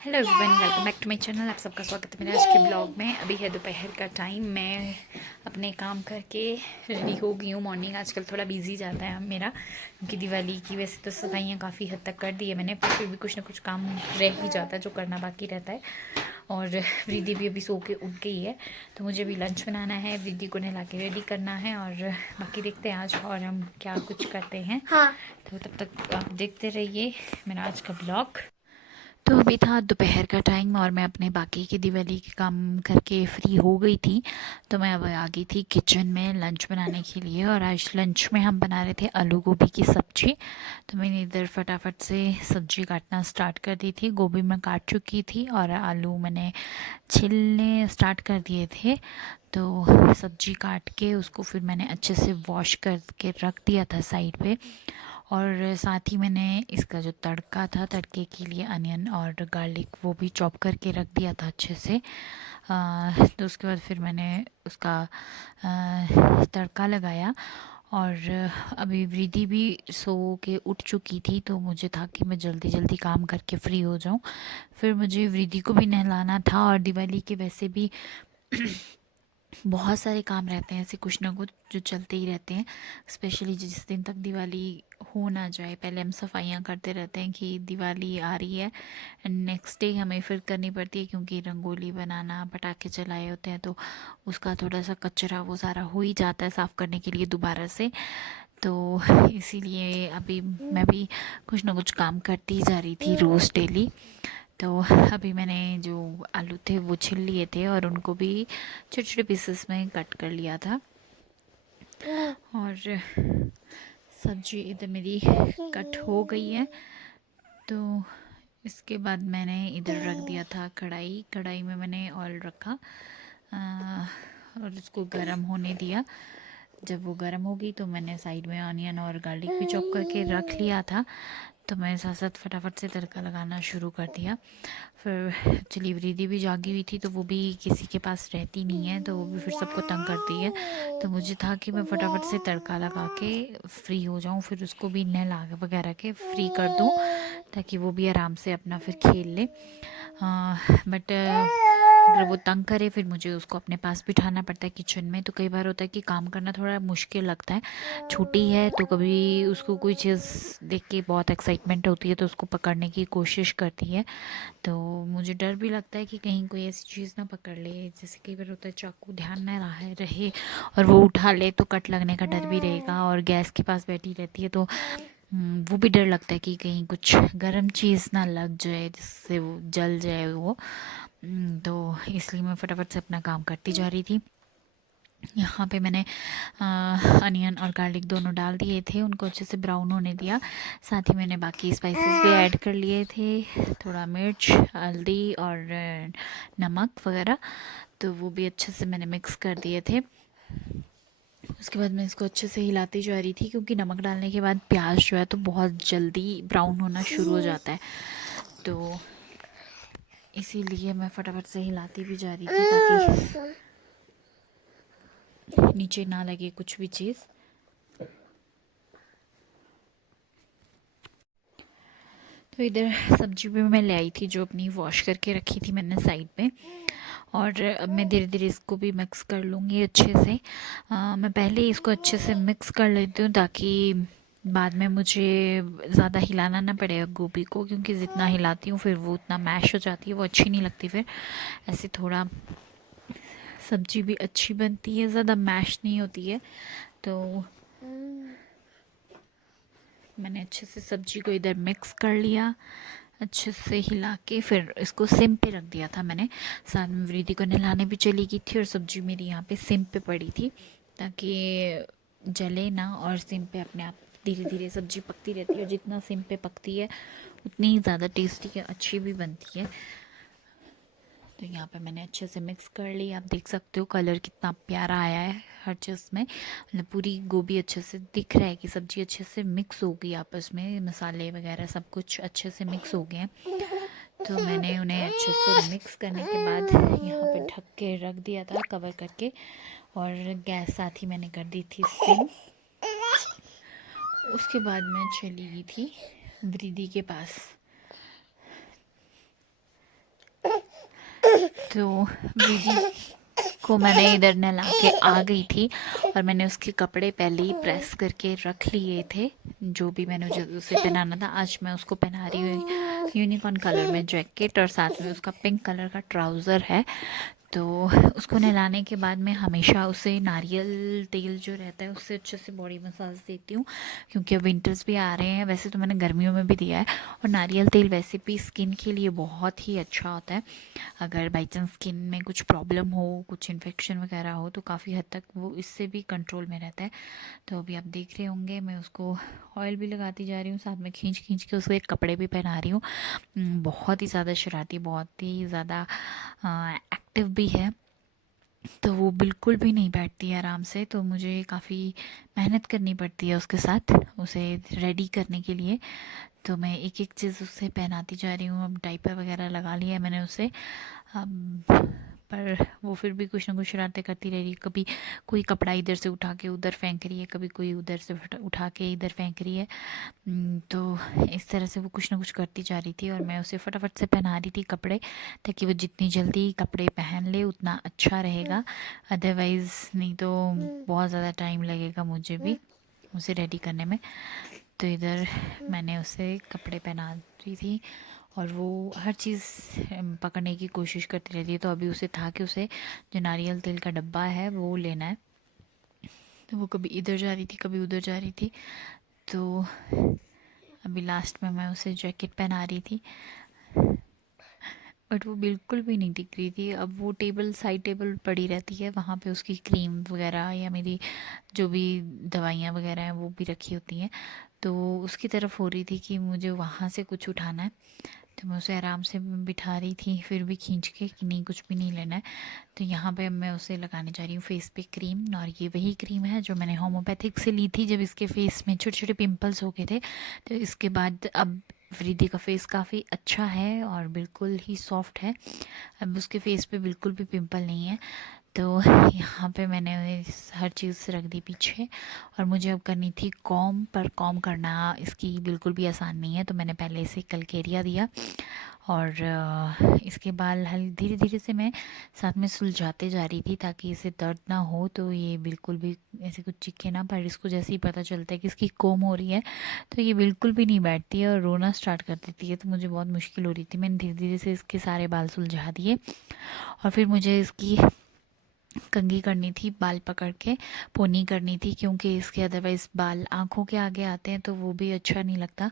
Hello everyone, welcome back to my channel. आप सबका स्वागत है मेरे आज के ब्लॉग में। अभी है दोपहर का टाइम। मैं अपने काम करके रेडी हो गई हूँ। मॉर्निंग आजकल थोड़ा बिजी जाता है मेरा, क्योंकि दिवाली की वैसे तो सफाइयाँ काफ़ी हद तक कर दी है मैंने, पर फिर भी कुछ ना कुछ काम रह ही जाता है जो करना बाकी रहता है। और वृद्धि भी अभी सो के उठ गई है, तो मुझे भी लंच बनाना है, वृद्धि को नहला के रेडी करना है, और बाकी देखते हैं आज और हम क्या कुछ करते हैं। हाँ, तो तब तक आप देखते रहिए मेरा आज का ब्लॉग। तो अभी था दोपहर का टाइम और मैं अपने बाकी की दिवाली के काम करके फ्री हो गई थी। तो मैं अब आ गई थी किचन में लंच बनाने के लिए, और आज लंच में हम बना रहे थे आलू गोभी की सब्जी। तो मैंने इधर फटाफट से सब्जी काटना स्टार्ट कर दी थी। गोभी मैं काट चुकी थी और आलू मैंने छिलने स्टार्ट कर दिए थे। तो सब्जी काट के उसको फिर मैंने अच्छे से वॉश करके रख दिया था साइड पे। और साथ ही मैंने इसका जो तड़का था, तड़के के लिए अनियन और गार्लिक वो भी चॉप करके रख दिया था अच्छे से। तो उसके बाद फिर मैंने उसका तड़का लगाया। और अभी वृद्धि भी सो के उठ चुकी थी, तो मुझे था कि मैं जल्दी जल्दी काम करके फ्री हो जाऊं। फिर मुझे वृद्धि को भी नहलाना था, और दिवाली के वैसे भी बहुत सारे काम रहते हैं ऐसे कुछ ना कुछ जो चलते ही रहते हैं। स्पेशली जिस दिन तक दिवाली हो ना जाए, पहले हम सफाइयाँ करते रहते हैं कि दिवाली आ रही है, एंड नेक्स्ट डे हमें फिर करनी पड़ती है, क्योंकि रंगोली बनाना, पटाखे चलाए होते हैं, तो उसका थोड़ा सा कचरा वो सारा हो ही जाता है साफ़ करने के लिए दोबारा से। तो इसीलिए अभी मैं भी कुछ ना कुछ काम करती ही जा रही थी रोज़ डेली। तो अभी मैंने जो आलू थे वो छिल लिए थे और उनको भी छोटे छोटे पीसेस में कट कर लिया था। और सब्जी इधर मेरी कट हो गई है। तो इसके बाद मैंने इधर रख दिया था कढ़ाई। कढ़ाई में मैंने ऑयल रखा और उसको गर्म होने दिया। जब वो गर्म होगी तो मैंने साइड में ऑनियन और गार्लिक भी चॉप करके रख लिया था। तो मैं साथ साथ फटाफट से तड़का लगाना शुरू कर दिया। फिर एक्चुअली वृद्धि भी जागी हुई थी, तो वो भी किसी के पास रहती नहीं है, तो वो भी फिर सबको तंग करती है। तो मुझे था कि मैं फटाफट से तड़का लगा के फ्री हो जाऊं, फिर उसको भी नहला वगैरह के फ्री कर दूं, ताकि वो भी आराम से अपना फिर खेल ले। बट अगर वो तंग करे फिर मुझे उसको अपने पास बिठाना पड़ता है किचन में। तो कई बार होता है कि काम करना थोड़ा मुश्किल लगता है। छोटी है तो कभी उसको कोई चीज़ देख के बहुत एक्साइटमेंट होती है, तो उसको पकड़ने की कोशिश करती है। तो मुझे डर भी लगता है कि कहीं कोई ऐसी चीज़ ना पकड़ ले, जैसे कई बार होता है चाकू ध्यान ना रहे और वो उठा ले, तो कट लगने का डर भी रहेगा। और गैस के पास बैठी रहती है, तो वो भी डर लगता है कि कहीं कुछ गर्म चीज़ ना लग जाए जिससे वो जल जाए वो। तो इसलिए मैं फटाफट से अपना काम करती जा रही थी। यहाँ पे मैंने अनियन और गार्लिक दोनों डाल दिए थे, उनको अच्छे से ब्राउन होने दिया। साथ ही मैंने बाकी स्पाइसेस भी ऐड कर लिए थे, थोड़ा मिर्च, हल्दी और नमक वगैरह। तो वो भी अच्छे से मैंने मिक्स कर दिए थे। उसके बाद मैं इसको अच्छे से हिलाती जा रही थी, क्योंकि नमक डालने के बाद प्याज जो है तो बहुत जल्दी ब्राउन होना शुरू हो जाता है। तो इसीलिए मैं फटाफट से हिलाती भी जा रही थी, ताकि नीचे ना लगे कुछ भी चीज़। तो इधर सब्जी भी मैं ले आई थी जो अपनी वॉश करके रखी थी मैंने साइड पे। और अब मैं धीरे धीरे इसको भी मिक्स कर लूँगी अच्छे से। मैं पहले इसको अच्छे से मिक्स कर लेती हूँ, ताकि बाद में मुझे ज़्यादा हिलाना ना पड़े गोभी को, क्योंकि जितना हिलाती हूँ फिर वो उतना मैश हो जाती है, वो अच्छी नहीं लगती फिर। ऐसे थोड़ा सब्जी भी अच्छी बनती है, ज़्यादा मैश नहीं होती है। तो मैंने अच्छे से सब्जी को इधर मिक्स कर लिया, अच्छे से हिला के फिर इसको सिम पे रख दिया था मैंने। साथ में वृद्धि को नहलाने भी चली गई थी, और सब्जी मेरी यहाँ पे सिम पे पड़ी थी, ताकि जले ना, और सिम पे अपने आप धीरे धीरे सब्जी पकती रहती है। और जितना सिम पे पकती है उतनी ही ज़्यादा टेस्टी है, अच्छी भी बनती है। तो यहाँ पे मैंने अच्छे से मिक्स कर ली। आप देख सकते हो कलर कितना प्यारा आया है हर चीज़ में, मतलब पूरी गोभी अच्छे से दिख रहा है कि सब्ज़ी अच्छे से मिक्स हो गई आपस में, मसाले वगैरह सब कुछ अच्छे से मिक्स हो गए हैं। तो मैंने उन्हें अच्छे से मिक्स करने के बाद यहाँ पे ढक के रख दिया था कवर करके, और गैस साथ ही मैंने कर दी थी सिम। उसके बाद मैं चली गई थी वृद्धि के पास। तो बीजी को मैंने इधर नहला के आ गई थी और मैंने उसके कपड़े पहले ही प्रेस करके रख लिए थे, जो भी मैंने उसे पहनाना था। आज मैं उसको पहना रही हूँ यूनिकॉर्न कलर में जैकेट और साथ में उसका पिंक कलर का ट्राउज़र है। तो उसको नहलाने के बाद मैं हमेशा उसे नारियल तेल जो रहता है उससे अच्छे से बॉडी मसाज देती हूँ, क्योंकि अब विंटर्स भी आ रहे हैं। वैसे तो मैंने गर्मियों में भी दिया है, और नारियल तेल वैसे भी स्किन के लिए बहुत ही अच्छा होता है। अगर बाई चांस स्किन में कुछ प्रॉब्लम हो, कुछ इन्फेक्शन वगैरह हो, तो काफ़ी हद तक वो इससे भी कंट्रोल में रहता है। तो अभी आप देख रहे होंगे मैं उसको ऑयल भी लगाती जा रही हूँ, साथ में खींच खींच के उसको एक कपड़े भी पहना रही हूँ। बहुत ही ज़्यादा शरारती, बहुत ही ज़्यादा एक्टिव भी है, तो वो बिल्कुल भी नहीं बैठती है आराम से। तो मुझे काफ़ी मेहनत करनी पड़ती है उसके साथ, उसे रेडी करने के लिए। तो मैं एक एक चीज़ उससे पहनाती जा रही हूँ। अब डायपर वगैरह लगा लिया है मैंने उसे, पर वो फिर भी कुछ ना कुछ शरारतें करती रह रही है। कभी कोई कपड़ा इधर से उठा के उधर फेंक रही है, कभी कोई उधर से उठा के इधर फेंक रही है। तो इस तरह से वो कुछ ना कुछ करती जा रही थी, और मैं उसे फटाफट से पहना रही थी कपड़े, ताकि वो जितनी जल्दी कपड़े पहन ले उतना अच्छा रहेगा। अदरवाइज़ नहीं तो बहुत ज़्यादा टाइम लगेगा मुझे भी उसे रेडी करने में। तो इधर मैंने उसे कपड़े पहना रही थी, और वो हर चीज़ पकड़ने की कोशिश करती रहती है। तो अभी उसे था कि उसे जो नारियल तेल का डब्बा है वो लेना है, तो वो कभी इधर जा रही थी कभी उधर जा रही थी। तो अभी लास्ट में मैं उसे जैकेट पहना रही थी, बट वो बिल्कुल भी नहीं टिक रही थी। अब वो टेबल साइड टेबल पड़ी रहती है, वहाँ पे उसकी क्रीम वगैरह या मेरी जो भी दवाइयाँ वगैरह हैं वो भी रखी होती हैं। तो वो उसकी तरफ हो रही थी कि मुझे वहाँ से कुछ उठाना है, तो मैं उसे आराम से बिठा रही थी, फिर भी खींच के कि नहीं कुछ भी नहीं लेना है। तो यहाँ पे अब मैं उसे लगाने जा रही हूँ फेस पे क्रीम, और ये वही क्रीम है जो मैंने होम्योपैथिक से ली थी जब इसके फेस में छोटे छोटे पिंपल्स हो गए थे। तो इसके बाद अब फ्रीदी का फेस काफ़ी अच्छा है और बिल्कुल ही सॉफ्ट है, अब उसके फेस पे बिल्कुल भी पिंपल नहीं है। तो यहाँ पे मैंने हर चीज़ रख दी पीछे, और मुझे अब करनी थी कॉम, पर कॉम करना इसकी बिल्कुल भी आसान नहीं है। तो मैंने पहले इसे कलकेरिया दिया, और इसके बाल धीरे धीरे से मैं साथ में सुलझाते जा रही थी, ताकि इसे दर्द ना हो। तो ये बिल्कुल भी ऐसे कुछ चिखे ना, पर इसको जैसे ही पता चलता है कि इसकी कॉम हो रही है तो ये बिल्कुल भी नहीं बैठती है और रोना स्टार्ट कर देती है। तो मुझे बहुत मुश्किल हो रही थी। मैंने धीरे धीरे से इसके सारे बाल सुलझा दिए, और फिर मुझे इसकी कंघी करनी थी, बाल पकड़ के पोनी करनी थी, क्योंकि इसके अदरवाइज़ बाल आँखों के आगे आते हैं तो वो भी अच्छा नहीं लगता।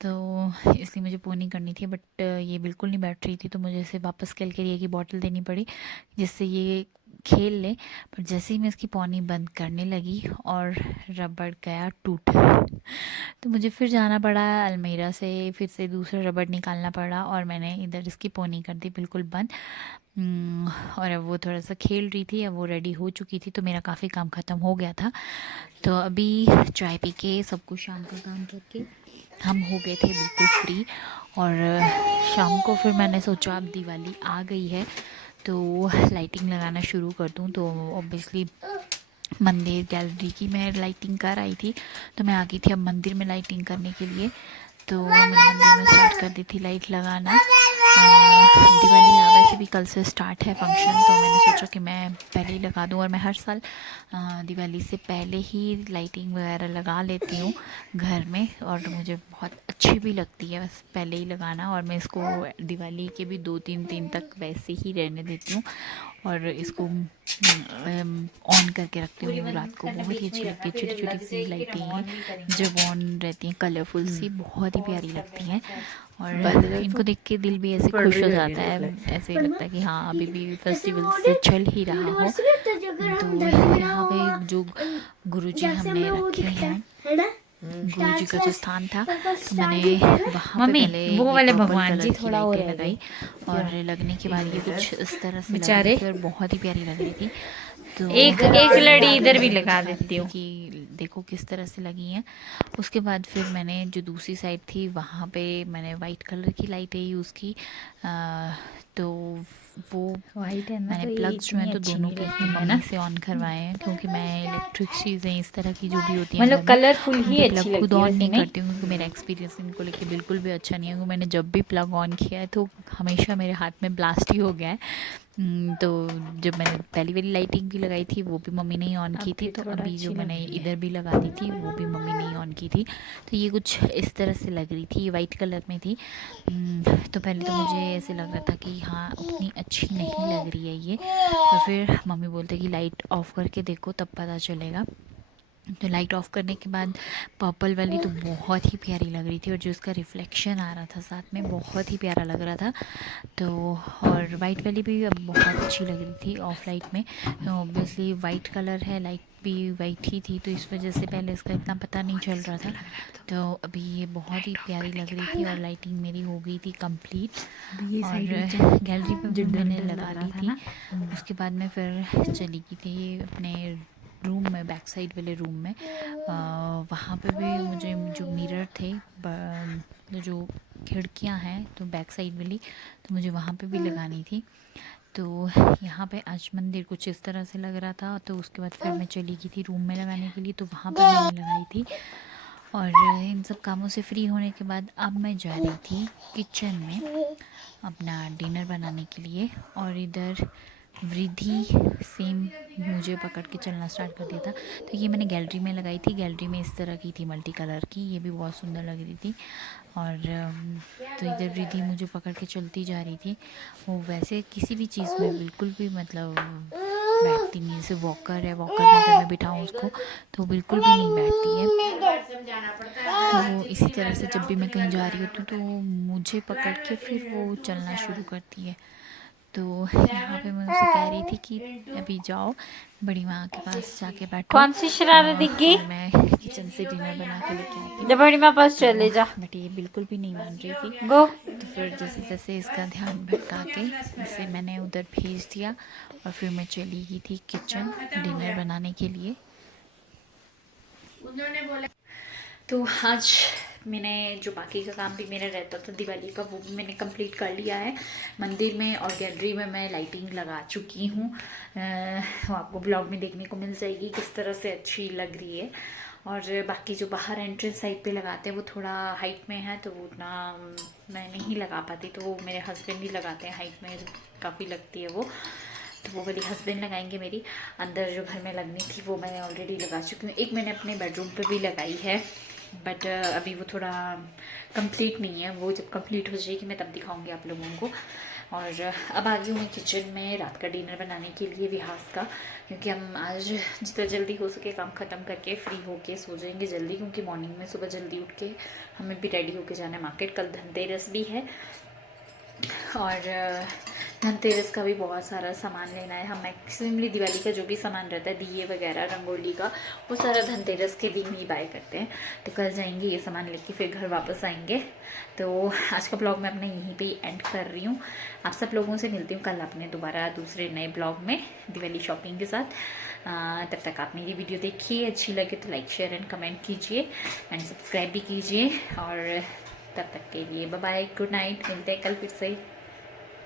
तो इसलिए मुझे पोनी करनी थी, बट ये बिल्कुल नहीं बैठ रही थी। तो मुझे इसे वापस कैलकेरिया की बॉटल देनी पड़ी जिससे ये खेल ले। पर जैसे ही मैं इसकी पोनी बंद करने लगी और रबड़ गया टूट, तो मुझे फिर जाना पड़ा अलमीरा से, फिर से दूसरा रबड़ निकालना पड़ा, और मैंने इधर इसकी पोनी कर दी बिल्कुल बंद। और अब वो थोड़ा सा खेल रही थी, अब वो रेडी हो चुकी थी, तो मेरा काफ़ी काम ख़त्म हो गया था। तो अभी चाय पी के सब कुछ शाम का काम करके हम हो गए थे बिल्कुल फ्री। और शाम को फिर मैंने सोचा अब दिवाली आ गई है तो लाइटिंग लगाना शुरू कर दूँ। तो ऑब्वियसली मंदिर गैलरी की मैं लाइटिंग कर आई थी, तो मैं आ गई थी अब मंदिर में लाइटिंग करने के लिए। तो मैंने मंदिर में स्टार्ट कर दी थी लाइट लगाना। दिवाली वैसे भी कल से स्टार्ट है फंक्शन, तो मैंने सोचा कि मैं पहले ही लगा दूं। और मैं हर साल दिवाली से पहले ही लाइटिंग वगैरह लगा लेती हूँ घर में, और मुझे बहुत अच्छी भी लगती है बस पहले ही लगाना। और मैं इसको दिवाली के भी 2-3 दिन तक वैसे ही रहने देती हूँ, और इसको ऑन करके रखती हूँ रात को। बहुत ही अच्छी लगती है, छोटी छोटी सी लाइटें जब ऑन रहती हैं कलरफुल सी, बहुत ही प्यारी लगती हैं। और इनको देख के दिल भी ऐसे खुश हो जाता है, ऐसे लगता है कि हाँ अभी भी फेस्टिवल से चल ही रहा हो। तो यहाँ पे जो गुरुजी हमने रखे हैं, गुरुजी का जो स्थान था, तो मैंने वहाँ पे पहले वो वाले भगवान जी थोड़ा और लगाई, और लगने के बाद ये कुछ इस तरह से लग रही थी और बहुत ही प्यारी लग रही थी। तो एक लड़ी इधर भी लगा देती हूँ कि देखो किस तरह से लगी हैं। उसके बाद फिर मैंने जो दूसरी साइड थी वहाँ पे मैंने वाइट कलर की लाइटें यूज़ की। तो वो वाइट है ना, मैंने तो ये प्लग्स जो हैं इतनी तो अच्छी दोनों नहीं के लगती ही है मम्मी ना, से ऑन करवाए हैं, क्योंकि मैं इलेक्ट्रिक चीज़ें इस तरह की जो भी होती हैं घर मतलब में कलरफुल ही उनके प्लग अच्छी खुद लगती है ऑन वैसे नहीं नहीं। करती हूँ, क्योंकि मेरा एक्सपीरियंस इनको लेके बिल्कुल भी अच्छा नहीं है। क्योंकि मैंने जब भी प्लग ऑन किया है तो हमेशा मेरे हाथ में ब्लास्ट ही हो गया है। तो जब मैंने पहली वाली लाइटिंग भी लगाई थी वो भी मम्मी ने ही ऑन की अब थी, फिर तो थोड़ा अभी जो अच्छी लग मैंने रही है। इधर भी लगा दी थी वो भी मम्मी ने ही ऑन की थी। तो ये कुछ इस तरह से लग रही थी, ये वाइट कलर में थी। तो पहले तो मुझे ऐसे लग रहा था कि हाँ उतनी अच्छी नहीं लग रही है ये, पर फिर मम्मी बोलते कि लाइट ऑफ़ करके देखो तब पता चलेगा। तो लाइट ऑफ करने के बाद पर्पल वाली तो बहुत ही प्यारी लग रही थी, और जो उसका रिफ्लेक्शन आ रहा था साथ में बहुत ही प्यारा लग रहा था। तो और वाइट वाली भी अब बहुत अच्छी लग रही थी ऑफ लाइट में। ऑब्वियसली वाइट कलर है, लाइट भी वाइट ही थी, तो इस वजह से पहले इसका इतना पता नहीं चल रहा था। तो अभी ये बहुत ही प्यारी लग रही थी, और लाइटिंग मेरी हो गई थी कंप्लीट। ये और साइड गैलरी पे जो भी डर मैंने डर लगा लग रहा ली था थी। ना, उसके बाद मैं फिर चली गई थी अपने रूम में, बैक साइड वाले रूम में। वहाँ पे भी मुझे जो मिरर थे, जो खिड़कियाँ हैं तो बैक साइड वाली, तो मुझे वहाँ पे भी लगानी थी। तो यहाँ पे आज मंदिर कुछ इस तरह से लग रहा था, तो उसके बाद फिर मैं चली गई थी रूम में लगाने के लिए, तो वहाँ पे मैंने लगाई थी। और इन सब कामों से फ्री होने के बाद अब मैं जा रही थी किचन में अपना डिनर बनाने के लिए। और इधर वृद्धि सेम मुझे पकड़ के चलना स्टार्ट कर दिया था। तो ये मैंने गैलरी में लगाई थी, गैलरी में इस तरह की थी मल्टी कलर की, ये भी बहुत सुंदर लग रही थी। और तो इधर वृद्धि मुझे पकड़ के चलती जा रही थी। वो वैसे किसी भी चीज़ में बिल्कुल भी मतलब बैठती नहीं, जैसे वॉकर है, वॉकर में अगर मैं बिठाऊँ उसको तो बिल्कुल भी नहीं बैठती है। तो इसी तरह से जब भी मैं कहीं जा रही होती हूँ तो मुझे पकड़ के फिर वो चलना शुरू करती है। तो यहाँ पे मैं उसे कह रही थी कि अभी जाओ बड़ी माँ के पास जाके बैठो, कौन सी शरारत दिखी? और मैं किचन से डिनर बना के लेके आती हूँ। जब बड़ी माँ पास तो चले जा। बट ये बिल्कुल भी नहीं मान रही थी। गो। तो फिर जैसे जैसे इसका ध्यान भटका के इसे मैंने उधर भेज दिया, और फिर मैं चली गई थी किचन डिनर बनाने के लिए। तो आज मैंने जो बाकी का काम भी मेरा रहता था दिवाली का वो भी मैंने कंप्लीट कर लिया है। मंदिर में और गैलरी में मैं लाइटिंग लगा चुकी हूँ। वो आपको ब्लॉग में देखने को मिल जाएगी किस तरह से अच्छी लग रही है। और बाकी जो बाहर एंट्रेंस साइड पे लगाते हैं वो थोड़ा हाइट में है, तो वो उतना मैं नहीं लगा पाती, तो वो मेरे हस्बैंड ही लगाते हैं, हाइट में काफ़ी लगती है वो, तो वो वाली हस्बैंड लगाएंगे। मेरी अंदर जो घर में लगनी थी वो मैंने ऑलरेडी लगा चुकी हूँ। एक मैंने अपने बेडरूम पे भी लगाई है, बट अभी वो थोड़ा कंप्लीट नहीं है, वो जब कंप्लीट हो जाएगी मैं तब दिखाऊंगी आप लोगों को। और अब आ गई हूँ मैं किचन में रात का डिनर बनाने के लिए विहास का, क्योंकि हम आज जितना जल्दी हो सके काम ख़त्म करके फ्री होके सो जाएंगे जल्दी, क्योंकि मॉर्निंग में सुबह जल्दी उठ के हमें भी रेडी होके जाना है मार्केट। कल धनतेरस भी है, और धनतेरस का भी बहुत सारा सामान लेना है। हम मैक्सिमली दिवाली का जो भी सामान रहता है, दिए वगैरह रंगोली का, वो सारा धनतेरस के दिन ही बाय करते हैं। तो कल जाएंगे ये सामान लेके, फिर घर वापस आएंगे। तो आज का ब्लॉग मैं अपना यहीं पे एंड कर रही हूँ। आप सब लोगों से मिलती हूँ कल अपने दोबारा दूसरे नए ब्लॉग में दिवाली शॉपिंग के साथ। तब तक आप मेरी वीडियो देखिए, अच्छी लगे तो लाइक शेयर एंड कमेंट कीजिए, एंड सब्सक्राइब भी कीजिए। और तब तक के लिए बाय बाय, गुड नाइट, मिलते हैं कल फिर से।